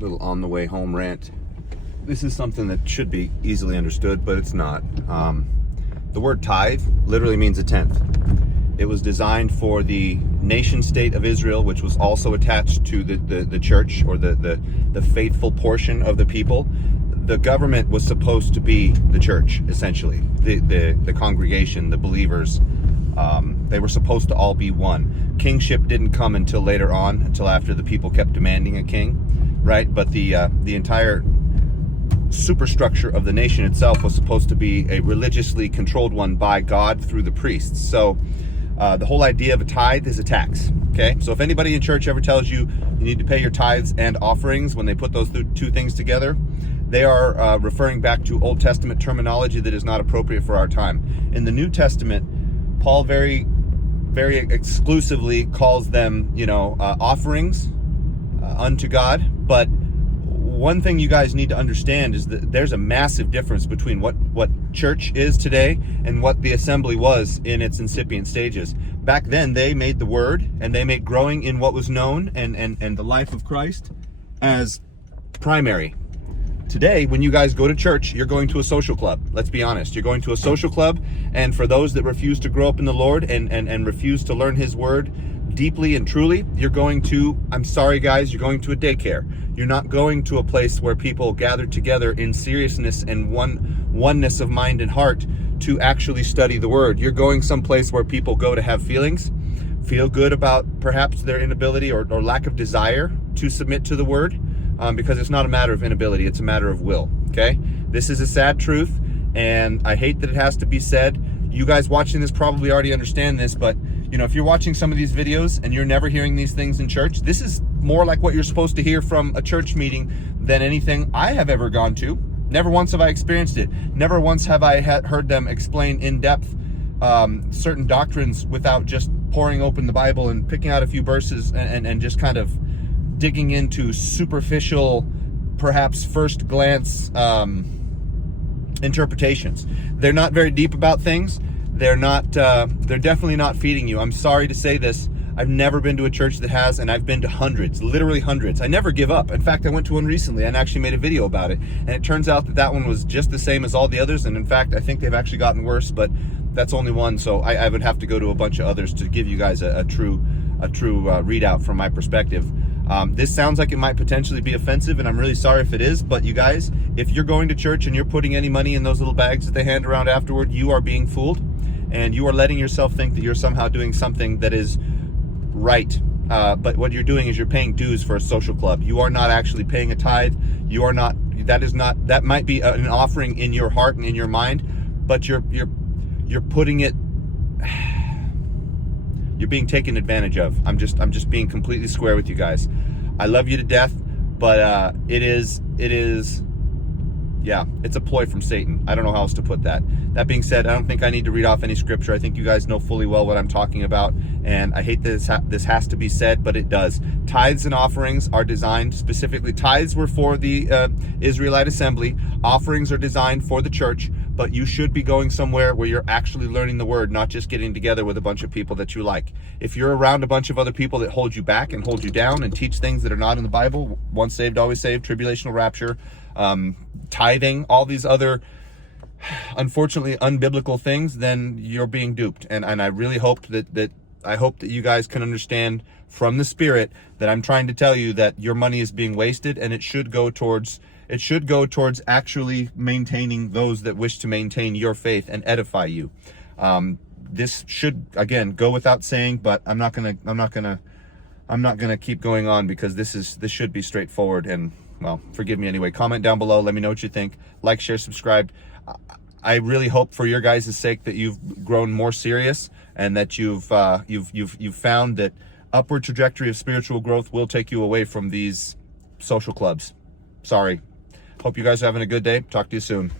Little on the way home rant. This is something that should be easily understood, but it's not. The word tithe literally means a tenth. It was designed for the nation state of Israel, which was also attached to the church, or the faithful portion of the people. The government was supposed to be the church, essentially. The congregation, the believers, they were supposed to all be one. Kingship didn't come until later on, until after the people kept demanding a king, right? But the entire superstructure of the nation itself was supposed to be a religiously controlled one by God through the priests. So the whole idea of a tithe is a tax, okay? So if anybody in church ever tells you you need to pay your tithes and offerings, when they put those two things together, they are referring back to Old Testament terminology that is not appropriate for our time. In the New Testament, Paul very exclusively calls them, offerings unto God. But one thing you guys need to understand is that there's a massive difference between what church is today and what the assembly was in its incipient stages. Back then, they made the word, and they made growing in what was known and the life of Christ as primary. Today, when you guys go to church, you're going to a social club. Let's be honest. You're going to a social club, and for those that refuse to grow up in the Lord and refuse to learn His word deeply and truly, you're going to, I'm sorry guys, you're going to a daycare. You're not going to a place where people gather together in seriousness and oneness of mind and heart to actually study the word. You're going someplace where people go to have feelings, feel good about perhaps their inability or lack of desire to submit to the word. Because it's not a matter of inability, it's a matter of will, okay? This is a sad truth, and I hate that it has to be said. You guys watching this probably already understand this, but if you're watching some of these videos and you're never hearing these things in church, this is more like what you're supposed to hear from a church meeting than anything I have ever gone to. Never once have I experienced it. Never once have I heard them explain in depth certain doctrines without just pouring open the Bible and picking out a few verses and just kind of digging into superficial, perhaps first glance interpretations. They're not very deep about things. They're definitely not feeding you. I'm sorry to say this. I've never been to a church that has, and I've been to hundreds, literally hundreds. I never give up. In fact, I went to one recently and actually made a video about it. And it turns out that one was just the same as all the others. And in fact, I think they've actually gotten worse, but that's only one. So I would have to go to a bunch of others to give you guys a true readout from my perspective. This sounds like it might potentially be offensive, and I'm really sorry if it is, but you guys, if you're going to church and you're putting any money in those little bags that they hand around afterward, you are being fooled, and you are letting yourself think that you're somehow doing something that is right. But what you're doing is you're paying dues for a social club. You are not actually paying a tithe. You are not, that might be an offering in your heart and in your mind, but you're putting it, you're being taken advantage of. I'm just being completely square with you guys. I love you to death, but it is, it's a ploy from Satan. I don't know how else to put that. That being said, I don't think I need to read off any scripture. I think you guys know fully well what I'm talking about, and I hate that this has to be said, but it does. Tithes and offerings are designed specifically. Tithes were for the Israelite assembly. Offerings are designed for the church, but you should be going somewhere where you're actually learning the word, not just getting together with a bunch of people that you like. If you're around a bunch of other people that hold you back and hold you down and teach things that are not in the Bible, once saved, always saved, tribulational rapture, tithing, all these other unfortunately unbiblical things, then you're being duped. And I really hope that you guys can understand from the Spirit that I'm trying to tell you that your money is being wasted, and it should go towards actually maintaining those that wish to maintain your faith and edify you. This should, again, go without saying, but I'm not gonna keep going on, because this should be straightforward. And, well, forgive me anyway. Comment down below. Let me know what you think. Like, share, subscribe. I really hope for your guys' sake that you've grown more serious, and that you've found that upward trajectory of spiritual growth will take you away from these social clubs. Sorry. Hope you guys are having a good day. Talk to you soon.